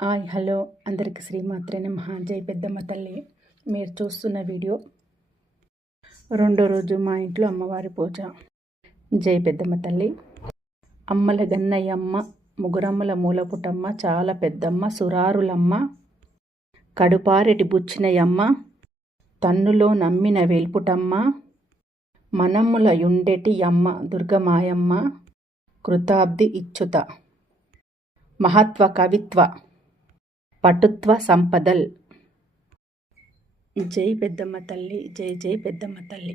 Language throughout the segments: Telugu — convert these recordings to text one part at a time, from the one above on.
హలో అందరికి శ్రీమాత్రే నమః. జై పెద్దమ్మ తల్లి. మీరు చూస్తున్న వీడియో రెండో రోజు మా ఇంట్లో అమ్మవారి పూజ. జై పెద్దమ్మ తల్లి. అమ్మల గన్నయ్యమ్మ, ముగురమ్మల మూలపుటమ్మ, చాలా పెద్దమ్మ, సురారులమ్మ, కడుపారెటి బుచ్చినయమ్మ, తన్నులో నమ్మిన వేల్పుటమ్మ, మనమ్ముల యుండెటి అమ్మ దుర్గమాయమ్మ, కృతాబ్ది ఇచ్చుత, మహత్వ కవిత్వ పటుత్వ సంపదల్. జై పెద్దమ్మ తల్లి. జై జై పెద్దమ్మ తల్లి.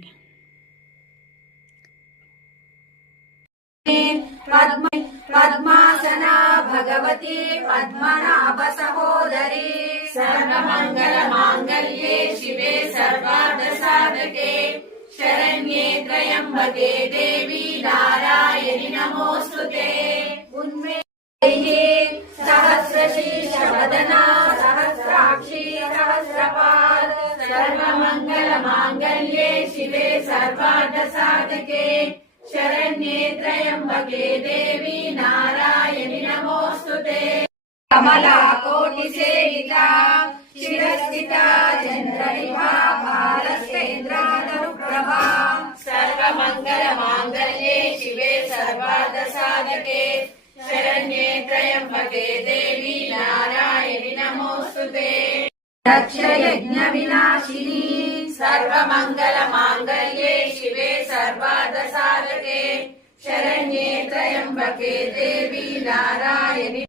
పద్మాసనా భగవతి పద్మనాభ సహోదరి సర్వమంగళ మాంగళ్యే శివే సర్వార్థ సాధకే శరణ్యే త్రయంబకే దేవి నారాయణి నమోస్తుతే. సహస్రశీర్ష వదనా సహస్రాక్షి సహస్రపాద సర్వమంగళ మాంగళ్యే శివే సర్వార్థ సాధకే శరణ్యే త్రయంబకే దేవి నారాయణి నమోస్తుతే. కమలా కోటి సేవితా శిరస్థితా చంద్రనిభా భారతేంద్రానుప్రభా సర్వమంగళ మాంగళ్యే శివే సర్వార్థ సాధకే శరణ్యే త్రయంబకే దేవి నారాయణి నమోస్తుతే. దక్షయజ్ఞ వినాశిని సర్వమంగళ మాంగళ్యే శివే సర్వార్థ సాధకే శరణ్యే త్రయంబకే దేవి నారాయణి.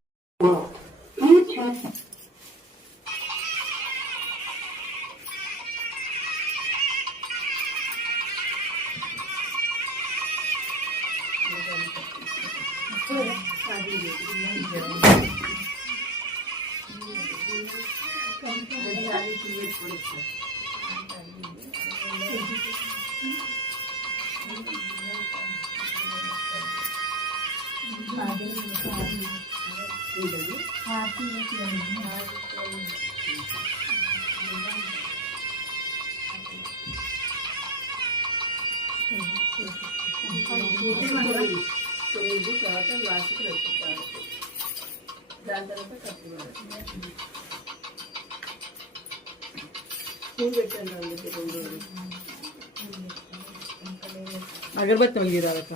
అగరబత్తి వెలిగిరాలక్క.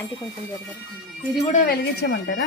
అంటే కొంచెం జరగదు. ఇది కూడా వెలిగించమంటారా?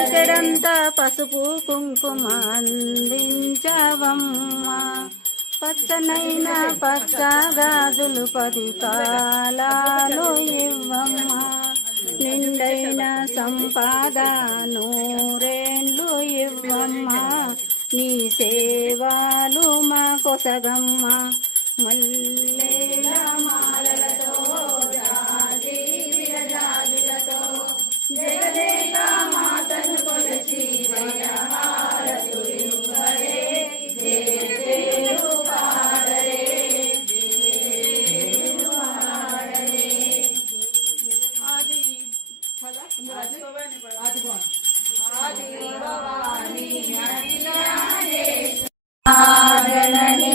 ఇక్కడంతా పసుపు కుంకుమ అందించవమ్మ, పచ్చనైన పచ్చ గాజులు 10 కాలాలు ఇవ్వమ్మ, నిండైన సంపాద నూరేండ్లు ఇవ్వమ్మ నీ సేవాలు మా కొసగమ్మ మల్లెల మాలలతో జాజి విరజాజులతో జగదేక మాతను కొలచి జయహారతులు ఇవ్వరే జయదేవు పాడరే జయదేవు పాడరే ఆది భవాని జనని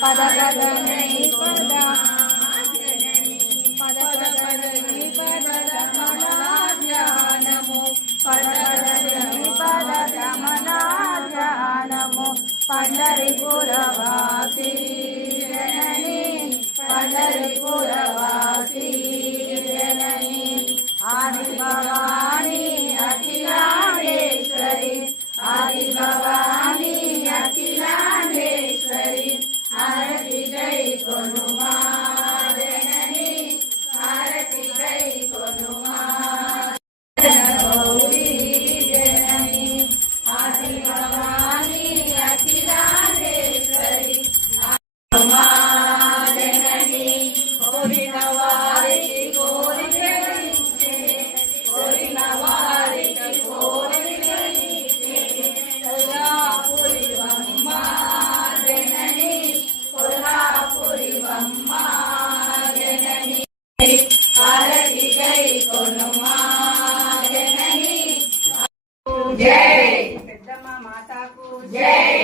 పదపదనై పద పదపదని పదరమణాధ్యానము పదపదని పదరమణాధ్యానము పండరిపురవాసి జనని పండరిపురవాసి జనని ఆది భవాని అఖిలాండేశ్వరి ఆది భవాని అఖిలాండేశ్వరి హారతి జై కొనుమా జనని హారతి జై కొనుమా గౌరీ జనని ఆది భవాని అఖిలాండేశ్వరి కొనుమా జనని కోరిన వారికి కోరికే కోరిన వారికి కోరికే కొల్హాపురివమ్మ జనని కొల్హాపురివమ్మ జనని హారతి జై కొనుమా జనని జై పెద్దమ్మ మాతాకు జై